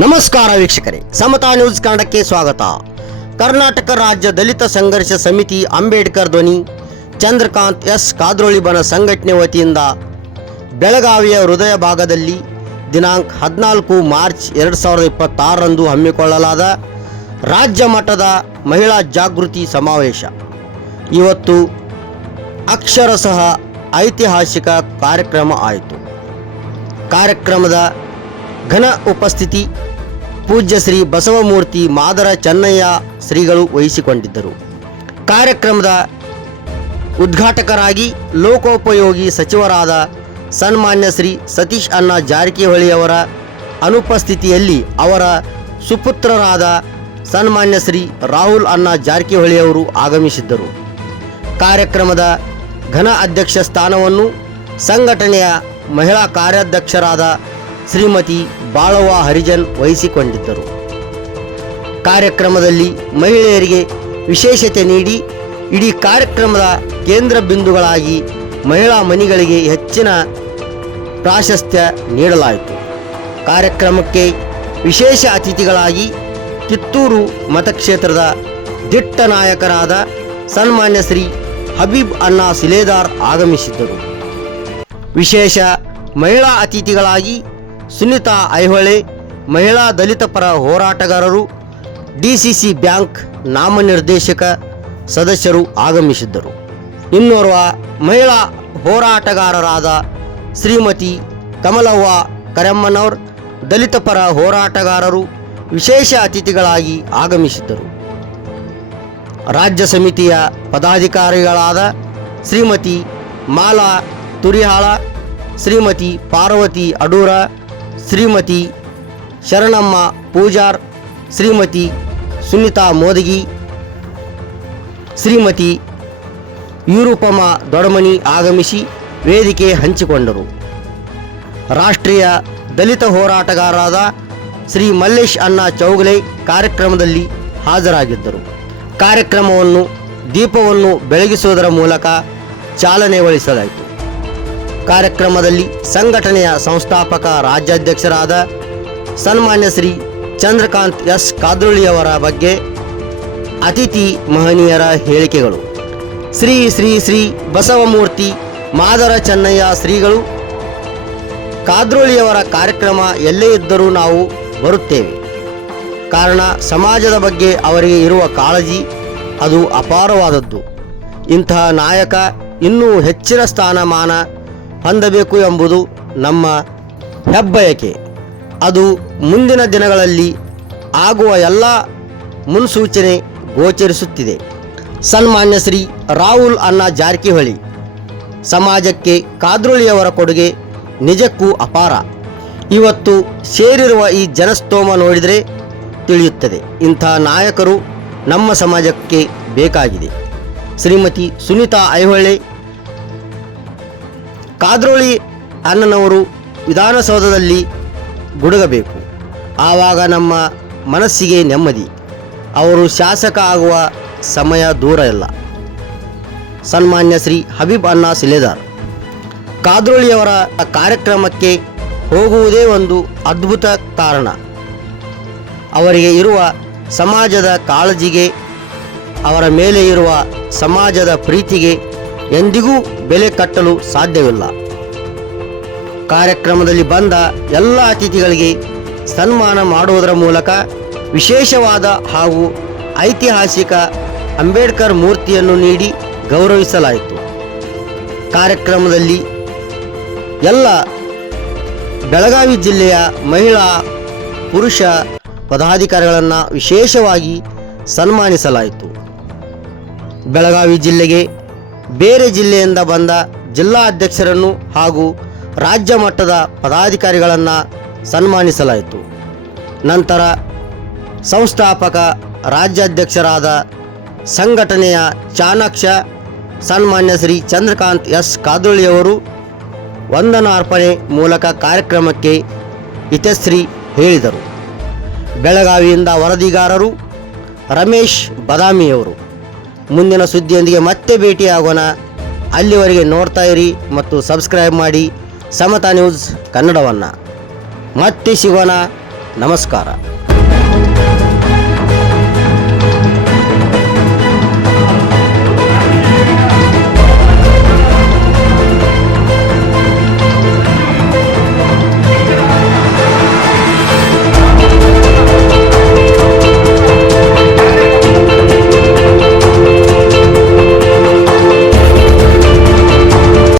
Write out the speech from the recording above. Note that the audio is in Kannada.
ನಮಸ್ಕಾರ ವೀಕ್ಷಕರೇ, ಸಮತಾ ನ್ಯೂಸ್ ಕನ್ನಡಕ್ಕೆ ಸ್ವಾಗತ. ಕರ್ನಾಟಕ ರಾಜ್ಯ ದಲಿತ ಸಂಘರ್ಷ ಸಮಿತಿ ಅಂಬೇಡ್ಕರ್ ಧ್ವನಿ ಚಂದ್ರಕಾಂತ್ ಎಸ್ ಕಾದ್ರೋಳಿ ಬನ ಸಂಘಟನೆ ವತಿಯಿಂದ ಬೆಳಗಾವಿಯ ಹೃದಯ ಭಾಗದಲ್ಲಿ ದಿನಾಂಕ 14 ಮಾರ್ಚ್ 2026ರಂದು ಹಮ್ಮಿಕೊಳ್ಳಲಾದ ರಾಜ್ಯ ಮಟ್ಟದ ಮಹಿಳಾ ಜಾಗೃತಿ ಸಮಾವೇಶ ಇವತ್ತು ಅಕ್ಷರಶಃ ಐತಿಹಾಸಿಕ ಕಾರ್ಯಕ್ರಮ ಆಯಿತು. ಕಾರ್ಯಕ್ರಮದ ಘನ ಉಪಸ್ಥಿತಿ ಪೂಜ್ಯ ಶ್ರೀ ಬಸವಮೂರ್ತಿ ಮಾದರ ಚೆನ್ನಯ್ಯ ಶ್ರೀಗಳು ವಹಿಸಿಕೊಂಡಿದ್ದರು. ಕಾರ್ಯಕ್ರಮದ ಉದ್ಘಾಟಕರಾಗಿ ಲೋಕೋಪಯೋಗಿ ಸಚಿವರಾದ ಸನ್ಮಾನ್ಯ ಶ್ರೀ ಸತೀಶ್ ಅಣ್ಣ ಜಾರಕಿಹೊಳಿಯವರ ಅನುಪಸ್ಥಿತಿಯಲ್ಲಿ ಅವರ ಸುಪುತ್ರರಾದ ಸನ್ಮಾನ್ಯ ಶ್ರೀ ರಾಹುಲ್ ಅಣ್ಣ ಜಾರಕಿಹೊಳಿಯವರು ಆಗಮಿಸಿದ್ದರು. ಕಾರ್ಯಕ್ರಮದ ಘನ ಅಧ್ಯಕ್ಷ ಸ್ಥಾನವನ್ನು ಸಂಘಟನೆಯ ಮಹಿಳಾ ಕಾರ್ಯಾಧ್ಯಕ್ಷರಾದ ಶ್ರೀಮತಿ ಬಾಳವ್ವ ಹರಿಜನ್ ವಹಿಸಿಕೊಂಡಿದ್ದರು. ಕಾರ್ಯಕ್ರಮದಲ್ಲಿ ಮಹಿಳೆಯರಿಗೆ ವಿಶೇಷತೆ ನೀಡಿ ಇಡೀ ಕಾರ್ಯಕ್ರಮದ ಕೇಂದ್ರ ಬಿಂದುಗಳಾಗಿ ಮಹಿಳಾ ಮಣಿಗಳಿಗೆ ಹೆಚ್ಚಿನ ಪ್ರಾಶಸ್ತ್ಯ ನೀಡಲಾಯಿತು. ಕಾರ್ಯಕ್ರಮಕ್ಕೆ ವಿಶೇಷ ಅತಿಥಿಗಳಾಗಿ ಕಿತ್ತೂರು ಮತಕ್ಷೇತ್ರದ ದಿಟ್ಟ ನಾಯಕರಾದ ಸನ್ಮಾನ್ಯ ಶ್ರೀ ಹಬೀಬ್ ಅಣ್ಣ ಸಿಲೇದಾರ್ ಆಗಮಿಸಿದ್ದರು. ವಿಶೇಷ ಮಹಿಳಾ ಅತಿಥಿಗಳಾಗಿ ಸುನೀತಾ ಐಹೊಳೆ, ಮಹಿಳಾ ದಲಿತ ಪರ ಹೋರಾಟಗಾರರು, ಡಿಸಿಸಿ ಬ್ಯಾಂಕ್ ನಾಮನಿರ್ದೇಶಕ ಸದಸ್ಯರು ಆಗಮಿಸಿದ್ದರು. ಇನ್ನೋರ್ವ ಮಹಿಳಾ ಹೋರಾಟಗಾರರಾದ ಶ್ರೀಮತಿ ಕಮಲವ್ವ ಕರೆಮ್ಮನವರ್, ದಲಿತ ಪರ ಹೋರಾಟಗಾರರು ವಿಶೇಷ ಅತಿಥಿಗಳಾಗಿ ಆಗಮಿಸಿದ್ದರು. ರಾಜ್ಯ ಸಮಿತಿಯ ಪದಾಧಿಕಾರಿಗಳಾದ ಶ್ರೀಮತಿ ಮಾಲಾ ತುರಿಹಾಳ, ಶ್ರೀಮತಿ ಪಾರ್ವತಿ ಅಡೂರ, ಶ್ರೀಮತಿ ಶರಣಮ್ಮ ಪೂಜಾರ್, ಶ್ರೀಮತಿ ಸುನೀತಾ ಮೋದಗಿ, ಶ್ರೀಮತಿ ಯೂರುಪಮ್ಮ ದೊಡಮನಿ ಆಗಮಿಸಿ ವೇದಿಕೆ ಹಂಚಿಕೊಂಡರು. ರಾಷ್ಟ್ರೀಯ ದಲಿತ ಹೋರಾಟಗಾರರಾದ ಶ್ರೀ ಮಲ್ಲೇಶ್ ಅಣ್ಣ ಚೌಗಲೆ ಕಾರ್ಯಕ್ರಮದಲ್ಲಿ ಹಾಜರಾಗಿದ್ದರು. ಕಾರ್ಯಕ್ರಮವನ್ನು ದೀಪವನ್ನು ಬೆಳಗಿಸುವುದರ ಮೂಲಕ ಚಾಲನೆಗೊಳಿಸಲಾಯಿತು. ಕಾರ್ಯಕ್ರಮದಲ್ಲಿ ಸಂಘಟನೆಯ ಸಂಸ್ಥಾಪಕ ರಾಜ್ಯಾಧ್ಯಕ್ಷರಾದ ಸನ್ಮಾನ್ಯ ಶ್ರೀ ಚಂದ್ರಕಾಂತ್ ಎಸ್ ಕಾದ್ರೋಳಿಯವರ ಬಗ್ಗೆ ಅತಿಥಿ ಮಹನೀಯರ ಹೇಳಿಕೆಗಳು. ಶ್ರೀ ಶ್ರೀ ಶ್ರೀ ಬಸವಮೂರ್ತಿ ಮಾದರ ಚೆನ್ನಯ್ಯ ಶ್ರೀಗಳು ಕಾದ್ರೋಳಿಯವರ ಕಾರ್ಯಕ್ರಮ ಎಲ್ಲೇ ಇದ್ದರೂ ನಾವು ಬರುತ್ತೇವೆ. ಕಾರಣ ಸಮಾಜದ ಬಗ್ಗೆ ಅವರಿಗೆ ಇರುವ ಕಾಳಜಿ ಅದು ಅಪಾರವಾದದ್ದು. ಇಂತಹ ನಾಯಕ ಇನ್ನೂ ಹೆಚ್ಚಿನ ಸ್ಥಾನಮಾನ ಹೊಂದಬೇಕು ಎಂಬುದು ನಮ್ಮ ಹೆಬ್ಬಯಕೆ. ಅದು ಮುಂದಿನ ದಿನಗಳಲ್ಲಿ ಆಗುವ ಎಲ್ಲ ಮುನ್ಸೂಚನೆ ಗೋಚರಿಸುತ್ತಿದೆ. ಸನ್ಮಾನ್ಯ ಶ್ರೀ ರಾಹುಲ್ ಅಣ್ಣ ಜಾರಕಿಹೊಳಿ ಸಮಾಜಕ್ಕೆ ಕಾದ್ರೋಳಿಯವರ ಕೊಡುಗೆ ನಿಜಕ್ಕೂ ಅಪಾರ. ಇವತ್ತು ಸೇರಿರುವ ಈ ಜನಸ್ತೋಮ ನೋಡಿದರೆ ತಿಳಿಯುತ್ತದೆ, ಇಂಥ ನಾಯಕರು ನಮ್ಮ ಸಮಾಜಕ್ಕೆ ಬೇಕಾಗಿದೆ. ಶ್ರೀಮತಿ ಸುನೀತಾ ಐಹೊಳೆ, ಕಾದ್ರೋಳಿ ಅಣ್ಣನವರು ವಿಧಾನಸೌಧದಲ್ಲಿ ಗುಡುಗಬೇಕು, ಆವಾಗ ನಮ್ಮ ಮನಸ್ಸಿಗೆ ನೆಮ್ಮದಿ. ಅವರು ಶಾಸಕ ಆಗುವ ಸಮಯ ದೂರ ಇಲ್ಲ. ಸನ್ಮಾನ್ಯ ಶ್ರೀ ಹಬೀಬ್ ಅಣ್ಣ ಸಿಲೇದಾರ್ ಕಾದ್ರೋಳಿಯವರ ಕಾರ್ಯಕ್ರಮಕ್ಕೆ ಹೋಗುವುದೇ ಒಂದು ಅದ್ಭುತ ಕಾರಣ. ಅವರಿಗೆ ಇರುವ ಸಮಾಜದ ಕಾಳಜಿಗೆ, ಅವರ ಮೇಲೆ ಇರುವ ಸಮಾಜದ ಪ್ರೀತಿಗೆ ಎಂದಿಗೂ ಬೆಲೆ ಕಟ್ಟಲು ಸಾಧ್ಯವಿಲ್ಲ. ಕಾರ್ಯಕ್ರಮದಲ್ಲಿ ಬಂದ ಎಲ್ಲ ಅತಿಥಿಗಳಿಗೆ ಸನ್ಮಾನ ಮಾಡುವುದರ ಮೂಲಕ ವಿಶೇಷವಾದ ಹಾಗೂ ಐತಿಹಾಸಿಕ ಅಂಬೇಡ್ಕರ್ ಮೂರ್ತಿಯನ್ನು ನೀಡಿ ಗೌರವಿಸಲಾಯಿತು. ಕಾರ್ಯಕ್ರಮದಲ್ಲಿ ಎಲ್ಲ ಬೆಳಗಾವಿ ಜಿಲ್ಲೆಯ ಮಹಿಳಾ ಪುರುಷ ಪದಾಧಿಕಾರಿಗಳನ್ನು ವಿಶೇಷವಾಗಿ ಸನ್ಮಾನಿಸಲಾಯಿತು. ಬೆಳಗಾವಿ ಜಿಲ್ಲೆಗೆ ಬೇರೆ ಜಿಲ್ಲೆಯಿಂದ ಬಂದ ಜಿಲ್ಲಾ ಅಧ್ಯಕ್ಷರನ್ನು ಹಾಗೂ ರಾಜ್ಯ ಮಟ್ಟದ ಪದಾಧಿಕಾರಿಗಳನ್ನು ಸನ್ಮಾನಿಸಲಾಯಿತು. ನಂತರ ಸಂಸ್ಥಾಪಕ ರಾಜ್ಯಾಧ್ಯಕ್ಷರಾದ ಸಂಘಟನೆಯ ಚಾಣಾಕ್ಷ ಸನ್ಮಾನ್ಯ ಶ್ರೀ ಚಂದ್ರಕಾಂತ್ ಎಸ್ ಕಾದ್ರೋಳಿಯವರು ವಂದನಾರ್ಪಣೆ ಮೂಲಕ ಕಾರ್ಯಕ್ರಮಕ್ಕೆ ಇತಿಶ್ರೀ ಹೇಳಿದರು. ಬೆಳಗಾವಿಯಿಂದ ವರದಿಗಾರರು ರಮೇಶ್ ಬದಾಮಿಯವರು. ಮುಂದಿನ ಸುದ್ದಿಯೊಂದಿಗೆ ಮತ್ತೆ ಭೇಟಿಯಾಗೋಣ. ಅಲ್ಲಿವರೆಗೆ ನೋಡ್ತಾ ಇರಿ ಮತ್ತು ಸಬ್ಸ್ಕ್ರೈಬ್ ಮಾಡಿ ಸಮತಾ ನ್ಯೂಸ್ ಕನ್ನಡವನ್ನು. ಮತ್ತೆ ಸಿಗೋಣ. ನಮಸ್ಕಾರ.